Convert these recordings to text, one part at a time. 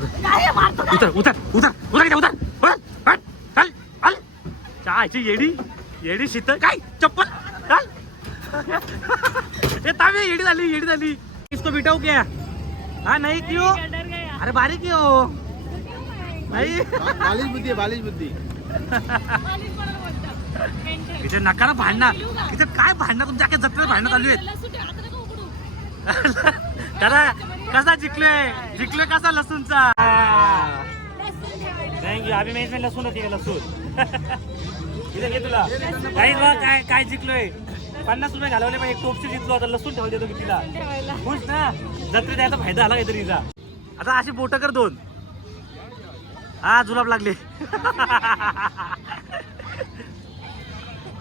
उतर उतर उतर उतर उतर उतर चल चल चायची येडी शीतल काय चप्पल चल ये तावे येडी झाली इसको बिठाऊ क्या हाँ नहीं क्यों अरे बारीक क्यों नहीं बालिश बुद्धी इथे नका ना भांडणं इथे काय भांडणं तुमच्या अख्या जत्रेत भांडणं चालू आहेत दादा कसा जिंकलोय कसा लसूणचा थँक्यू अभी मैं इसमें लसूण होती लसूण इथे घे तुला काही काय जिंकलोय 50 रुपये घालवले पण एक टोपची जिंकलो आता लसूण ठेवून देतो की तिला खुश ना जत्रेत याचा फायदा झाला काहीतरी हिचा आता अशी बोट कर 2 हा जुलाब लागले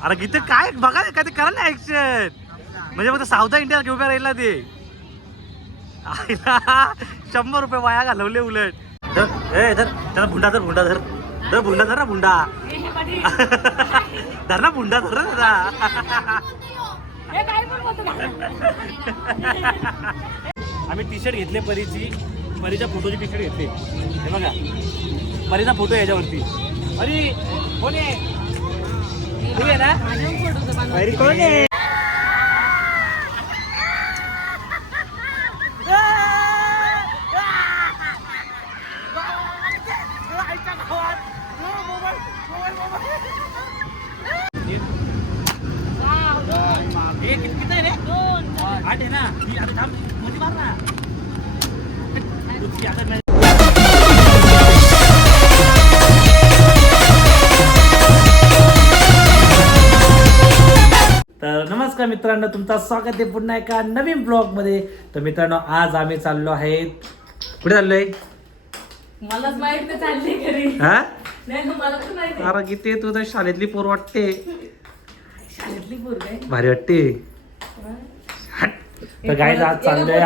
अरे गीते काय बघा काय ते करा ना ऍक्शन म्हणजे फक्त साऊथ इंडिया घेऊन राहिला ते 100 रुपये वाया घालवले उलट त्याला भुंडा धर भुंडा धर ना भुंडा धर ना भुंडा धर ना आम्ही टी शर्ट घेतले परीच्या फोटोची टी शर्ट घेतले हे बघा परीचा फोटो याच्यावरती अरे कोण आहे तू आहे ना परी कोण आहे किती आहे रे 8 आहे ना आता थांब मोठी मार ना तर नमस्कार मित्रांनो तुमचं स्वागत आहे पुन्हा एका नवीन ब्लॉग मध्ये तर मित्रांनो आज आम्ही चाललो आहे कुठे चाललोय मलाच माहित नाही चालली घरी हा नाही मला पण माहिती अरे किती तू तर शाळेतली पोर वाटते शाळेतली पोरग आहे भारी वाटते तर गाईज आज चाललोय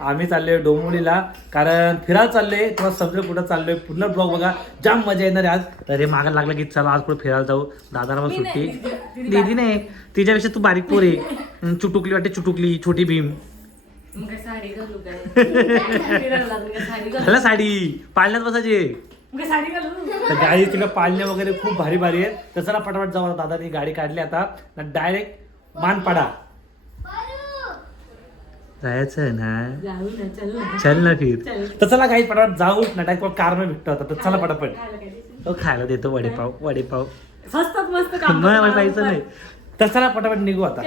आम्ही चाललोय डोंबिवलीला कारण फिरायला चाललोय तुम्हाला समजेल कुठं चाललोय पूर्ण ब्लॉग बघा जाम मजा येणार आज तर हे मागायला लागलं की चला आज कुठं फिरायला जाऊ दादाला मग सुट्टी दीदी नाही तिच्यापेक्षा तू बारीक पोर आहे चुटुकली वाटते चुटुकली छोटी भीम घाला साडी पाळण्यात बसायचे तर गाडी तिला पाळणे वगैरे खूप भारी भारी आहेत तर चला पटापट जाऊ दादानी गाडी काढली आता डायरेक्ट मानपाडा जायचं ना चल ना फिर तर चला काही पटापट जाऊ ना डायरेक्ट कार न भेटतो आता तर चला पटापट खायला देतो वडेपाव जायचं नाही तर चला पटापट निघू आता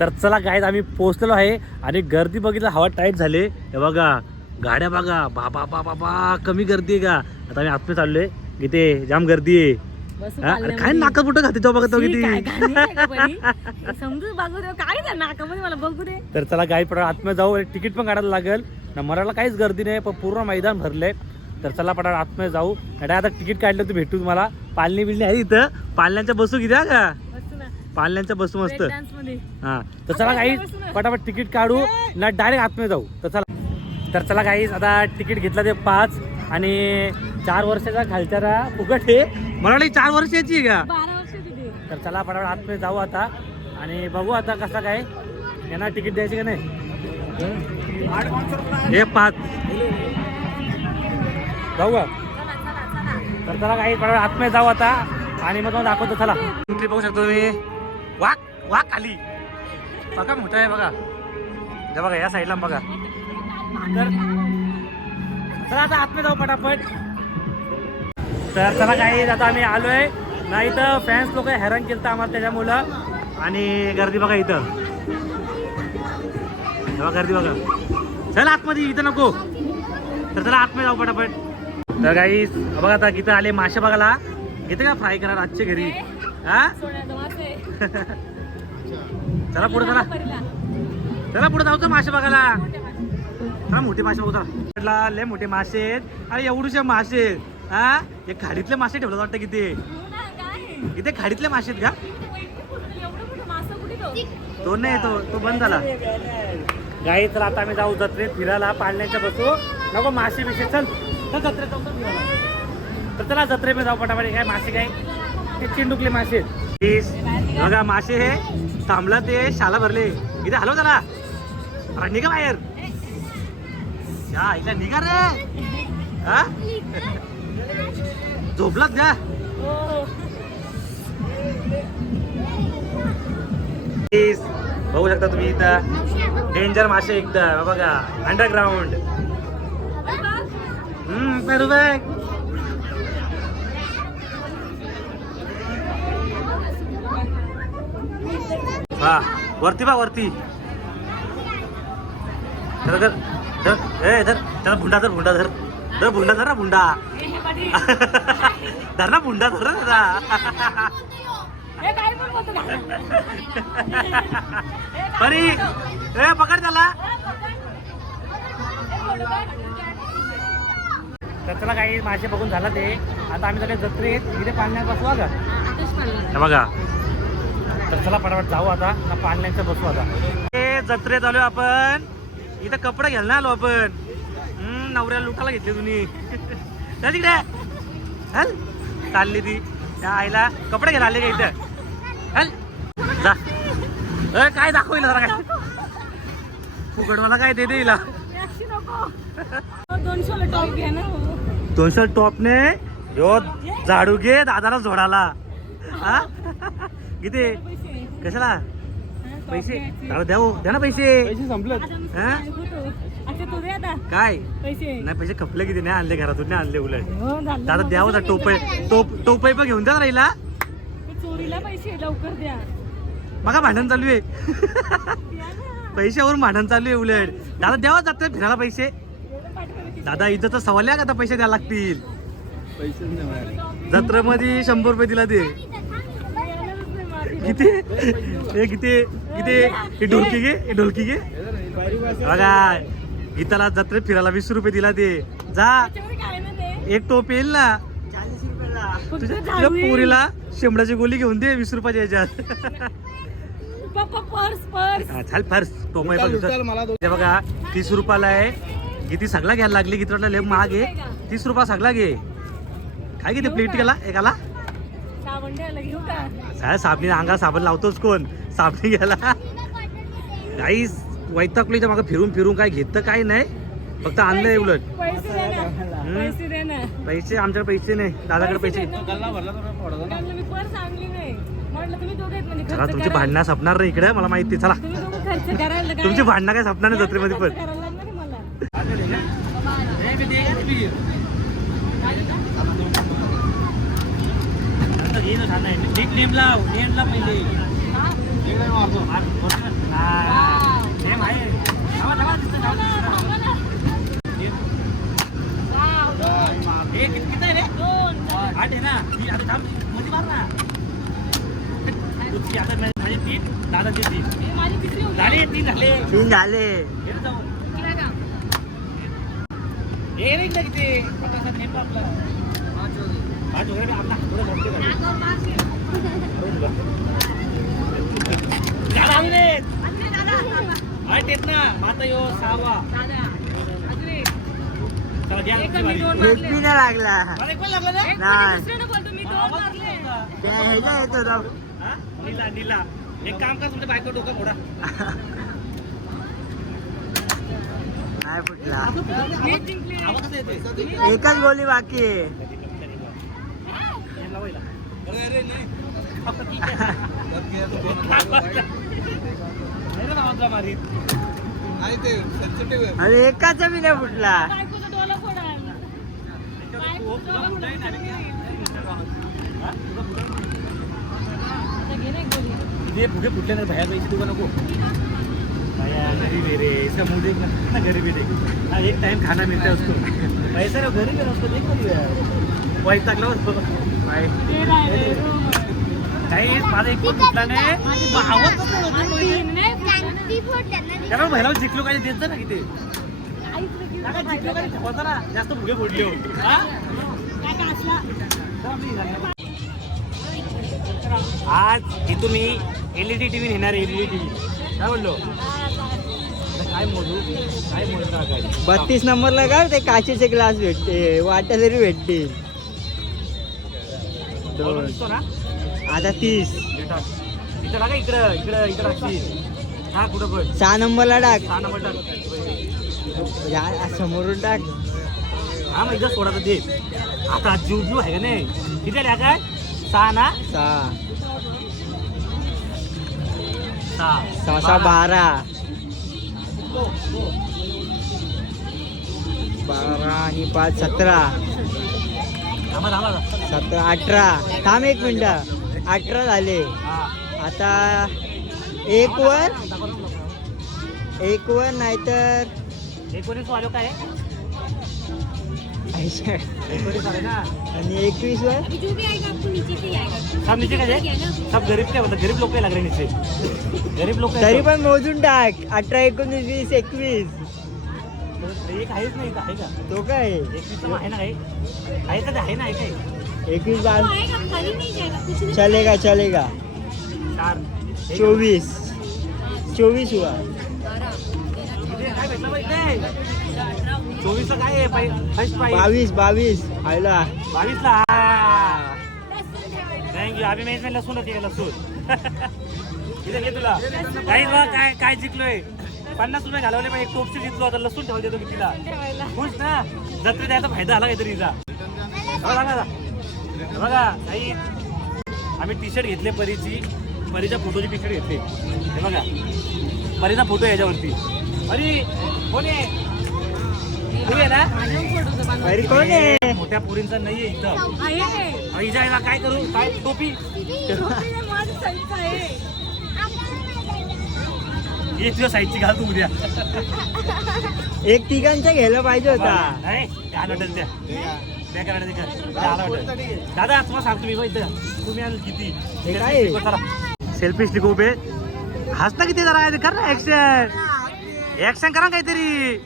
तर चला गाईज आम्ही पोहोचलेलो आहे आणि गर्दी बघितलं हवा टाईट झाले हे बघा गाड्या बघा बाबा बाबा कमी गर्दी आहे का आता आम्ही आतमध्ये चाललोय इथे जाम गर्दी आहे अरे काय नाका कुठं खाते तो बघतो किती तर चला गाई पडा आतमध्ये जाऊ तिकीट पण काढायला लागेल ना मराला काहीच गर्दी नाही पण पूर्ण मैदान भरलंय तर चला पटा आतमध्ये जाऊ आता तिकीट काढलं तर भेटू तुम्हाला पालणी बिलणी आहे इथं पालण्यांच्या बसू किती का पालण्यांच्या बसू मस्त हा तर चला काही पटापट तिकीट काढू ना डायरेक्ट आतमध्ये जाऊ तर चला काही आता तिकीट घेतलं ते 5 आणि 4 वर्षाचा खालच्याला फुकट आहे मला वाटलं 4 वर्षाची आहे का तर चला पटापट आतमध्ये जाऊ आता आणि बघू आता कसं काय यांना तिकीट द्यायची का नाही हे 5 जाऊ का तर चला काही पटापट आतमध्ये जाऊ आता आणि मग तुम्हाला दाखवतो चला एंट्री बघू शकतो तुम्ही वाक खाली बघा मोठा आहे बघा बघा या साईडला बघा तर चला आता आतमध्ये जाऊ पटापट तर चला काही आता आम्ही आलोय ना इथं फॅन्स लोक हैराण केलं आम्हाला त्याच्यामुळं आणि गर्दी बघा इथं गर्दी बघा चला आतमध्ये इथं नको तर चला आतमध्ये जाऊ पटापट तर काही बघा आता इथं आले मासे बघायला घेते का फ्राय करा आजच्या घरी हा चला पुढे चला पुढे जाऊ मासे बघायला हा मोठे मासे बघा लय मोठे मासे आहेत अरे एवढूशे मासे आहेत हा हे खाडीतले मासे ठेवलं वाटतं किती इथे खाडीतले मासे आहेत का तो नाही तो बंद झाला गाई तर आता आम्ही जाऊ जत्रेत फिरायला पाळण्याच्या बसू नको मासे बिशे चल जत्रेत जाऊ फिरायला तर चला जत्रेमध्ये जाऊ पटापट काय मासे काय ते चिंडुकले मासे बघा मासे हे थांबला ते शाला भरले इथे हलव त्याला निघा बाहेर या आईला निघा रे. हा झोपलात द्या. बघू शकता तुम्ही इथं डेंजर मासे एकदम बघा अंडरग्राउंड. बरोबर. हा वरती बा वरती. धर धर धर ए धर त्याला भुंडा धर भुंडा धर धर भुंडा धर ना भुंडा. धर ना भुंडा धर ना दादा. परी ए पकड त्याला. तर चला काही मासे बघून झाला ते. आता आम्ही सगळे जत्रेत इथे पाळण्यात बसू का. हे बघा तर चला पटापट जाऊ आता ना पाळण्याचं बसू आता. जत्रेत आलो आपण. इथं कपडे घ्यायला ना आलो आपण. नवऱ्याला लुटायला घेतले तुम्ही. चल तिकडे हल चालली ती त्या आईला कपडे घ्यायला आले का इथं. हल जा. काय दाखवलं जरा काय फुकट मला काय दे देईला. 200 टॉपने यो झाडू घे दादाला जोडाला. हा किती कशाला पैसे द्या ना पैसे संपले. काय नाही पैसे खपले किती नाही आणले घरातून नाही आणले उलट. दादा द्यावं टोपई पण घेऊन द्या राहिला. चोरीला पैसे लवकर द्या. बघा भांडण चालू आहे. पैशावरून भांडण चालू आहे उलट. दादा द्यावं जात फिरायला पैसे. दादा इथं तर सवाल का आता पैसे द्यायला लागतील. जत्रेमध्ये 100 रुपये दिला ते. किती हे किती किती ढोलकी घे ढोलकी घे. बघा गीताला जत्रेत फिरायला 20 रुपये दिला ते. जा एक टोप येईल ना. तुझ्या पोरीला शेंबडाची गोली घेऊन दे 20 रुपयाच्या याच्यात. चाल पर्स टोमाय बघा 30 रुपयाला आहे. किती सगळा घ्यायला लागली किती वाटलं लय महाग आहे. 30 रुपया सगळा घे. काय किती प्लेट गेला एकाला. साबणी अंगाला साबण लावतोच कोण साबणी घ्यायला. काही वैतागलो इथं मागं फिरून फिरून काय घेत काय नाही. फक्त आणलंय उलट. पैसे आमच्याकडे पैसे नाही. दादाकडे पैसे. चला तुमची भांडणं सपणार नाही इकडे मला माहिती. चला तुमची भांडणं काय सपणार नाही जत्रेमध्ये पण. आठ आहे ना आता मध्ये मार ना. माझे 3 दादाचे 3 झाले. 3 झाले 3 झाले. हे रे इकडे किती आपला 5 वगैरे आपला थोडं मोठे आहेत ना. माता यो 6वा लागला नीला. एक काम कर तुमच्या बायको डोका फोडा. नाही फुटला. एकच गोली बाकी आहे. अरे एकाचा बी नाही फुटला. फुगे फुटले नाही बाहेर पैसे तुका नको. गरीब है रे ऐसा मुझे ना गरीबी देख. एक टाइम खाना मिलता है उसको. पैसा ना गरीब है उसको देख वाईट टाकला काही माझा एक पण फुटला नाही. त्याला महिला जिंकलो काही देत ना किती जिंकलो काही होता ना जास्त फुगे फोडले. आज इथून मी LED TV नेणार आहे. LED TV काय बोललो काय मोजू काय मोजणार काय. 32 नंबरला काय ते काचेचे ग्लास भेटते वाट्या तरी भेटतील. ना आता 30 इथं टाका इकडं इकडं इकडं टाकशील. हा कुठं पण 6 नंबरला टाक. 6 नंबर टाक. समोरून टाक. हा मग एकदा सोडायचं दे. आता जीव आहे का नाही? किती आल्या काय? 6 ना? 6 6 12 आणि 5 17 17 18. थांब 1 मिनिट. 18 झाले. आता एक वर नाहीतर 19 वाजव काय? 19 आले ना. आणि 21 वर. अभी जो भी आएगा आपको नीचे से ही आएगा. सब नीचे का सब गरीब काय होतं? गरीब लोक काय लागले नीचे? गरीब लोक तरी पण मोजून टाक. 18 19 20 21. एक आहेच नाही आहे का? तो काय 21 आहे ना काही? आहे तर आहे ना? आहे काय? 21 वो आएगा खाली नहीं जाएगा कुछ नहीं. चलेगा 4 24 हुआ. काय भेटलं बाई ते? 24 ला काय आहे? फर्स्ट प्राइस 22 आयला. 22 ला. थँक्यू. अभि मेज में लसूण होती लसूण. इथे घे तुला. काही बघ काय जिंकलोय. 50 रुपये घालवले पण एक टोपशी जिंकलो. आता लसूण ठेवून देतो कितीला. खुश ना? जत्रे द्यायचा फायदा आला काहीतरी हिचा. बघा काही आम्ही टी शर्ट घेतले परीच्या फोटोची टी शर्ट घेतली. हे बघा परीचा फोटो याच्यावरती. अरे कोण आहे? तू आहे ना? अरे कोण आहे? मोठ्या पोरींचा नाहीये इथं. आहे. हिच्या काय करू? काय टोपी? माझ्या साईजचा आहे. ही तुझ्या साईजची घाल तू उद्या. एक तिघांचा घ्यायला पाहिजे होता. नाही हॉटेल द्या. दादा तुम्हाला सांगतो मी इथं तुम्ही किती हे काय? सेल्फी स्टिक उभे हसता किती जरा कर ना ऍक्शन करा काहीतरी.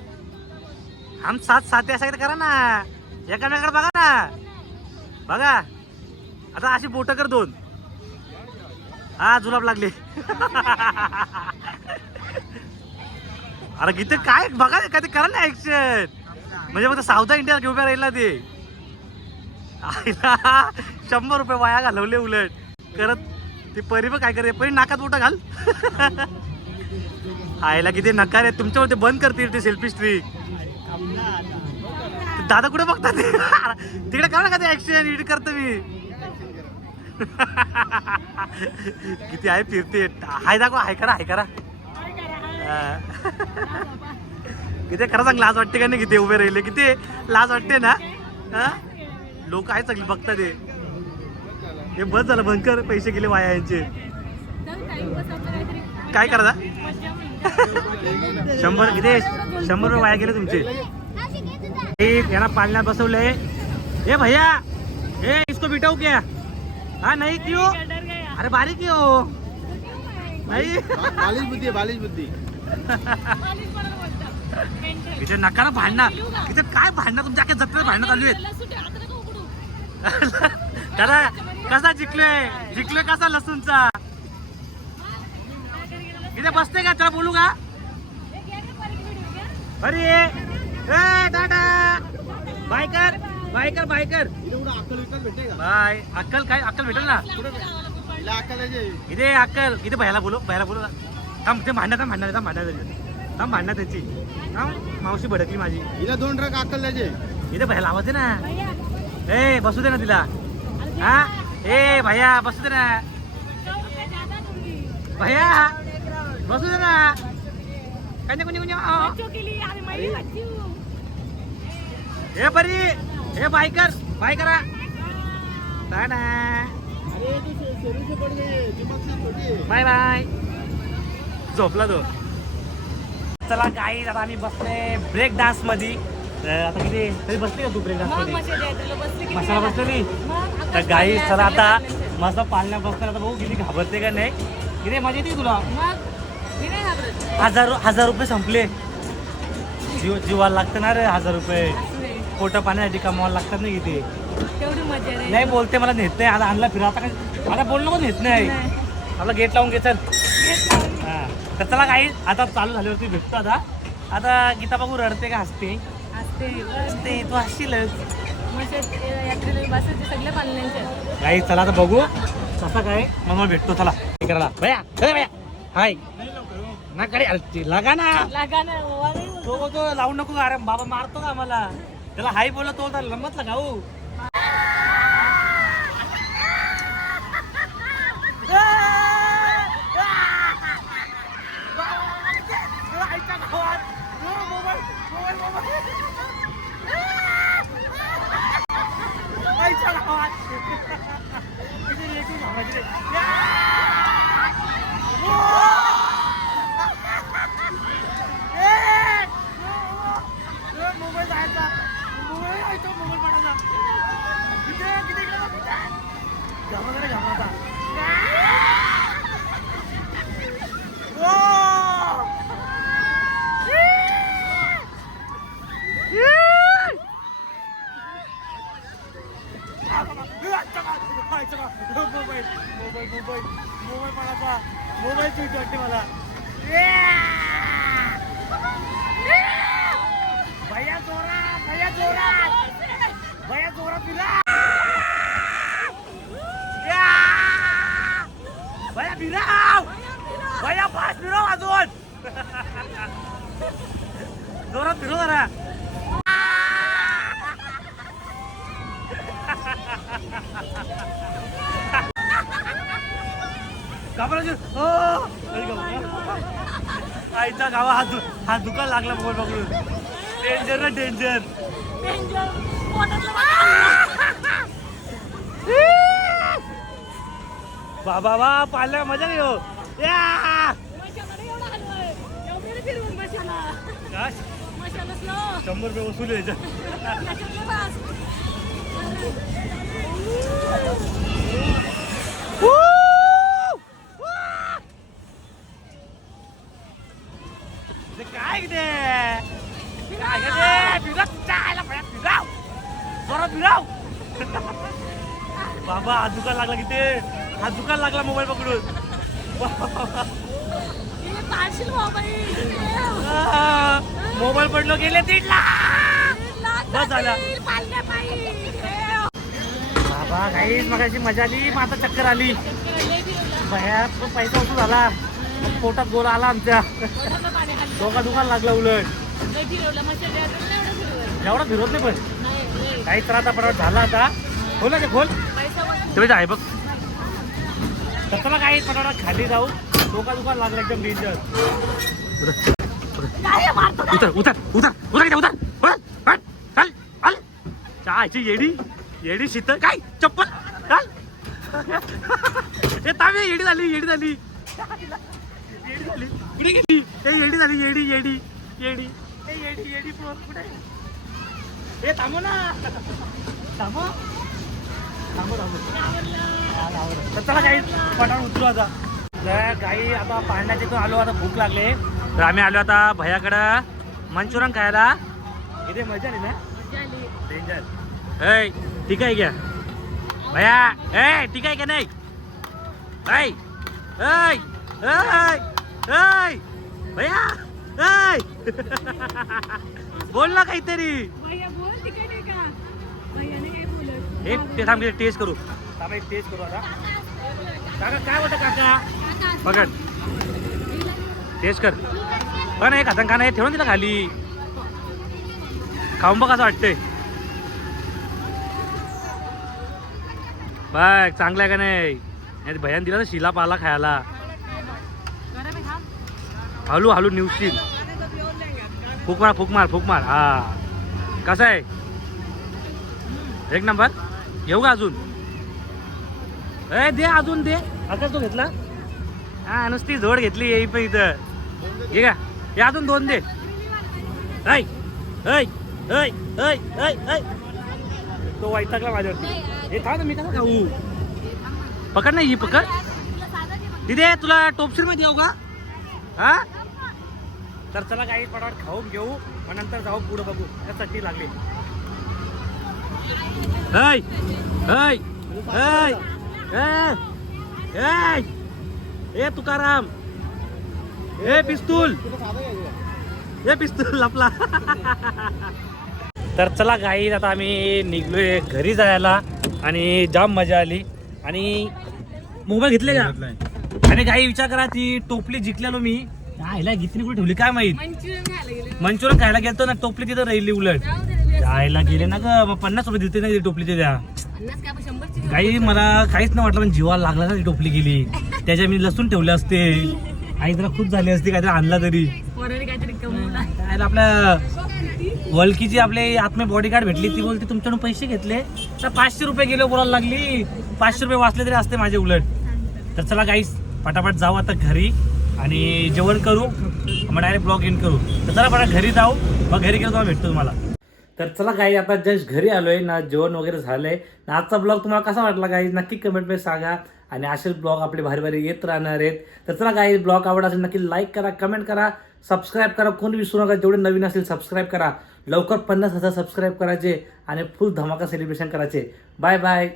हम साथ असं करा ना. एकामेकाकडे बघा ना. बघा आता अशी बोट कर 2. हा जुलाब लागले. अरे गीते काय बघा काय ते करा ना ऍक्शन. म्हणजे मग साऊथ इंडिया घेऊन राहिला ते. 100 रुपये वाया घालवले उलट करत. ती परी पण काय करते? परी नाकात बोट घाल. आयला किती नकार आहे तुमच्यावर. ते बंद करतील ते सेल्फी स्ट्रीक. दादा कुठे बघतात ते? तिकडे करा ना का ते ऍक्शन एडिट करतो मी. किती आहे फिरते. हाय दाखवा. हाय करा. किती खरं सांग लाज वाटते का नाही? किती उभे राहिले किती लाज वाटते ना. लोक आहे सगळी बघतात हे बस झालं. बंद कर. पैसे गेले वाया यांचे. काय करा 100 किती 100 रुपये वाया गेले तुमचे. याला पालण्यात बसवले. ए भैया ए इसको बिठाऊ क्या? हाँ नहीं क्यों? अरे बारीक क्यों? नहीं बालिश बुद्धी. इथे नका ना भांडणं. इथे काय भांडणं? तुमच्या अख्या जत्रेत भांडणं चालू आहेत. दादा कसा जिंकलोय कसा लसूणचा. इथे बसते का? चला बोलू का? अरे टाटा बायकर बाय. अक्कल काय? अक्कल भेटेल ना. इथे अक्कल इथे भयाला बोलू. थांब ते भांडा त्याची. मावशी भडकली माझी. हिला 2 ट्रक अक्कल द्यायचे. इथे भयाला आवाज आहे ना. ए बसू दे ना तिला. हा ए भैया बसू दे ना. भैया बसू दे ना. कोणी बच्चों के लिए यार मैं भी बच्ची हूँ. हे परी हे बायकरा टाटा बाय. झोपला तो. चला काही आता आम्ही बसले ब्रेक डान्स मध्ये. आता किती तरी बसली का तू ब्रेक डान्स मध्ये? मसाला बसली. तर गाई चला आता मस्त पाळण्या बसताना. आता भाऊ किती घाबरते का नाही? किती मजा येते तुला? 1000 रुपये संपले. जीवाला लागतं ना रे 1000 रुपये. पोटं पाण्यासाठी कमावायला लागतात ना किती. तेवढी मजा नाही. नाही बोलते मला नेत नाही. आता आणला फिरा. आता बोलणं पण नेत नाही. आपला गेट लावून घे चल. हा तर चला काही आता चालू झाल्यावरती भेटतो. आता गीता बघू रडते का हसते? तू हसशीलच. यात्रेला बसायचे सगळ्या पालण्यांच्या. काही चला आता बघू कसं काय. मग भेटतो चला. भैया हाय ना कडे लागा ना. तो लावू नको का? अरे बाबा मारतो का आम्हाला? त्याला हाय बोलत तो लंबतला गाऊ. मोबाईल जायचा मोबाईल पडायचा घाबरता घाबरता मोबाईल मोबाईल मोबाईल मोबाईल पडायचा मोबाईल चुकी वाटते मला भैया जोरात भैया जोरात भैया जोरात फिरा भैया फिराव भैया फास्ट फिरव अजून जोरात फिरव जरा आईचा गावा हा दुकान लागला मोबाईल पकडून डेंजर ना डेंजर बाबा वा पाहिलं मजा नाही हो या 100 रुपये वसूल यायचं काय बाबा हा दुकान लागला किती हा दुकान लागला मोबाईल पकडून मोबाईल पडलो गेले 1.5 लाख बस झाला बाबा काहीच मगाशी मजा आली मग आता चक्कर आली भया पैसा वसूल झाला पोटात गोळा आला आमच्या डोका दुकान लागला उलट एवढा फिरवत नाही पण काही त्रास पटापट झाला आता खोल ना ते खोल तेवढे आहे बघ तसला काही पटापट खाली जाऊ डोका दुकान लागला एकदम डेंजर उतर उतर उतर उतर उतर उतर चल चल चहाची येडी येडी शीतल काय चप्पल चल हे तावे येडी झाली येडी झाली येडी झाली कुठे गेली ते येडी झाली येडी येडी येडी ए येडी येडी कुठे हे थांबव ना थांबव थांबव थांबव तर चला काही पटावर उतरू आता काही आता पाण्याच्या इथून आलो आता भूक लागले तर आम्ही आलो आता भैयाकडं मंचुरियन खायला इथे मजा आली ना डेंजर ऐ ठीक आहे घ्या भैया ए ठीक आहे का नाही ऐ ऐ ऐ ऐ भैया ऐ बोल ना काहीतरी एक ते थांब टेस्ट करू एक टेस्ट करू आता काका काय होतं काका बघ टेस्ट कर पण एक हातान खाणं ठेवून दिला खाली खाऊन बघ असं वाटतंय बघ चांगलं आहे का नाही भयान दिला तर शिला पाला खायला हलू हलू न्यूजशील फुक मार फुक मार फुक मार हा कसं आहे एक नंबर येऊ का अजून ए दे अजून दे आता तो घेतला हा नुसती झोड घेतली येई पण इथं हे का हे अजून 2 दे ऐ ऐ ऐ ऐ ऐ ऐ तो वैतागला माझ्यावरती हे खा ना मी कसं खाऊ पकड नाही ही पकड दिदे तुला टोपशीर मध्ये येऊ का हा तर चला काही पटापट खाऊन घेऊ मग नंतर जाऊ पुढे बघू त्यासाठी लागली ऐ ऐ ऐ ऐ ए तुकाराम ए पिस्तूल लपला तर चला गाईत आता आम्ही निघलोय घरी जायला आणि जाम मजा आली आणि मोबाईल घेतले का आणि काही विचार करा ती टोपली जिंकलेलो मी आईला गीतने कुठे ठेवली काय माहित. मंचुरियन खायला गेले. मंचुरियन खायला गेलतो ना, टोपली तिथं राहिली उलट. जाऊ दे रे, आईला गेले ना ग, मग 50 रुपये दिलते ना ती टोपली ते द्या. 50 काय आपण 100 ची काही मला काहीच नाही वाटलं, पण जीवाला लागला ना ती टोपली गेली. त्याच्या मी लसूण ठेवले असते, आई जरा खुश झाली असती काहीतरी आणला तरी. पोराने काहीतरी कमवला. काय आपल्या वळकीची आपले आत्मे बॉडीगार्ड भेटली, ती बोलते तुमच्याकडून पैसे घेतले तर 500 रुपये गेले बोलायला लागली. 500 रुपये वाचले तरी असते माझे उलट. तर चला गाईस पटापट जाऊ आता घरी आणि जेवण करू, मग डायरेक्ट ब्लॉग एंड करू. तर चला पटा घरी जाऊ, मग घरी गेलो तुम्हाला भेटतो तुम्हाला. तर चला गाई आता जस्ट घरी आलोय ना, जेवण वगैरे झालंय ना. आजचा ब्लॉग तुम्हाला कसा वाटला गाई नक्की कमेंटमध्ये सांगा, आणि असेच ब्लॉग आपले भारी भारी येत राहणार आहेत. तर चला गाई ब्लॉग आवडला असेल नक्की लाईक करा, कमेंट करा, सबस्क्राईब करा. कोणी विसरू नका, जेवढे नवीन असेल सबस्क्राईब करा. लवकर 50,000 सबस्क्राईब करायचे आणि फुल धमाका सेलिब्रेशन करायचे. Bye bye.